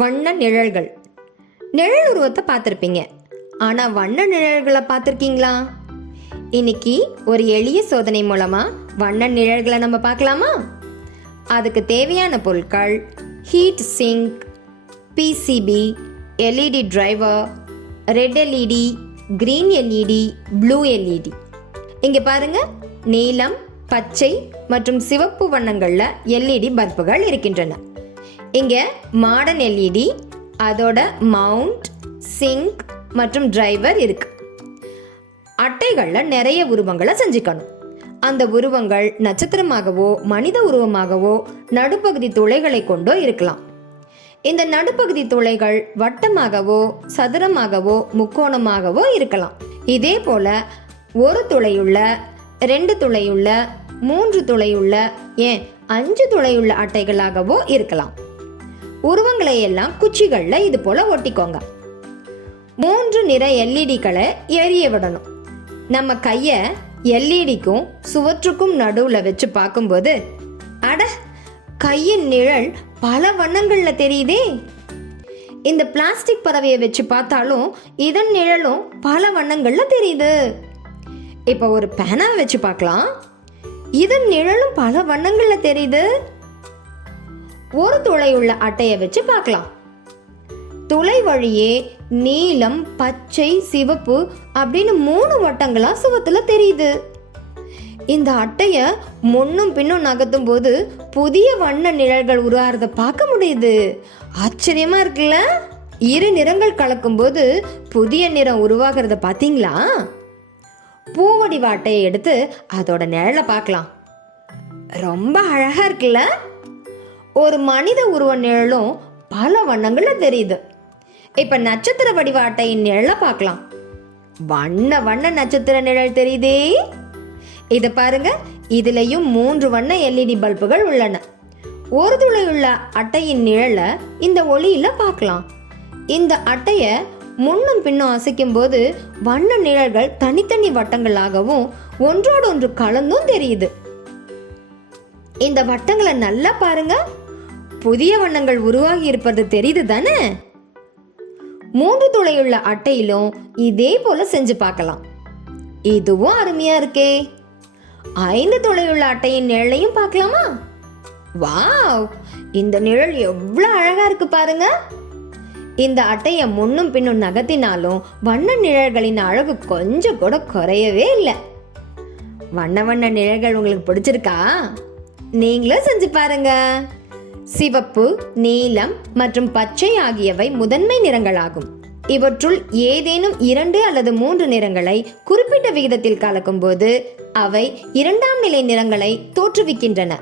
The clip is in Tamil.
வண்ண நிழல்கள். நிழல் உருவத்தை பார்த்துருப்பீங்க, ஆனால் வண்ண நிழல்களை பார்த்துருக்கீங்களா? இன்னைக்கு ஒரு எளிய சோதனை மூலமாக வண்ண நிழல்களை நம்ம பார்க்கலாமா? அதுக்கு தேவையான பொருட்கள்: heat sink, PCB, LED driver, red LED, green LED, blue LED. இங்கே பாருங்க, நீலம், பச்சை மற்றும் சிவப்பு வண்ணங்களில் எல்இடி பல்புகள் இருக்கின்றன. இங்கே மாடர்ன் எல்இடி, அதோட மவுண்ட், சிங்க் மற்றும் டிரைவர் இருக்கு. அட்டைகளில் நிறைய உருவங்களை செஞ்சுக்கணும். அந்த உருவங்கள் நட்சத்திரமாகவோ மனித உருவமாகவோ நடுப்பகுதி துளைகளை கொண்டோ இருக்கலாம். இந்த நடுப்பகுதி துளைகள் வட்டமாகவோ சதுரமாகவோ முக்கோணமாகவோ இருக்கலாம். இதே போல ஒரு துளையுள்ள, 2 துளையுள்ள, 3 துளையுள்ள, ஏன் 5 துளையுள்ள அட்டைகளாகவோ இருக்கலாம். உருவங்களை எல்லாம் குச்சிகளில் இது போல ஒட்டிக்கோங்க. 3 நிற எல்இடிகளை எரிய விடணும். நம்ம கையை எல்இடிக்கும் சுவற்றுக்கும் நடுவில் வச்சு பார்க்கும்போது, அட, கையின் நிழல் பல வண்ணங்களில் தெரியுதே. இந்த பிளாஸ்டிக் பறவையை வச்சு பார்த்தாலும் இதன் நிழலும் பல வண்ணங்களில் தெரியுது. இப்போ ஒரு பேனாவை வச்சு பார்க்கலாம், இதன் நிழலும் பல வண்ணங்களில் தெரியுது. ஒரு துளையுள்ள அட்டையை வச்சு பார்க்கலாம். துளை வழியே நீலம், பச்சை, சிவப்பு அப்படின்னு 3 வட்டங்களா சுவத்துல தெரியுது. இந்த அட்டைய முன்னும் பின்னும் நகர்த்தும் போது புதிய வண்ண நிழல்கள் உருவாகிறத பார்க்க முடியுது. ஆச்சரியமா இருக்குல்ல? 2 நிறங்கள் கலக்கும் போது புதிய நிறம் உருவாகிறத பார்த்தீங்களா? பூவடிவ அட்டையை எடுத்து அதோட நிழலை பார்க்கலாம். ரொம்ப அழகா இருக்குல்ல? ஒரு மனித உருவ நிழலும் பல வண்ணங்கள்ல தெரியுது. இப்ப நட்சத்திர வடிவ அட்டையின் நிழலை பார்க்கலாம். வண்ண வண்ண நட்சத்திர நிழல் தெரியுதே. இதை பாருங்க, இதுலயும் 3 வண்ண எல்இடி பல்புகள் உள்ளன. ஒரு துளையுள்ள அட்டையின் நிழலை இந்த ஒளியில பார்க்கலாம். இந்த அட்டைய முன்னும் பின்னும் அசைக்கும் போது வண்ண நிழல்கள் தனித்தனி வட்டங்களாகவும் ஒன்றோடு ஒன்று கலந்தும் தெரியுது. இந்த வட்டங்களை நல்லா பாருங்க, புதிய வண்ணங்கள் உருவாகி இருப்பது தெரியுது தானே? 3 துளையுள்ள அட்டையிலும் இதே போல செஞ்சு பார்க்கலாம். இதுவும் அருமையா இருக்கே. 5 துளையுள்ள அட்டையின் நிழலையும் பார்க்கலாமா? வாவ், இந்த நிழல் எவ்வளவு அழகா இருக்கு பாருங்க. இந்த அட்டையை முன்னும் பின்னும் நகர்த்தினாலும் வண்ண நிழல்களின் அழகு கொஞ்சம் கூட குறையவே இல்லை. வண்ண வண்ண நிழல்கள் உங்களுக்கு பிடிச்சிருக்கா? நீங்களும் செஞ்சு பாருங்க. சிவப்பு, நீலம் மற்றும் பச்சை ஆகியவை முதன்மை நிறங்களாகும். இவற்றுள் ஏதேனும் 2 அல்லது 3 நிறங்களை குறிப்பிட்ட விகிதத்தில் கலக்கும் போது அவை 2ஆம் நிலை நிறங்களை தோற்றுவிக்கின்றன.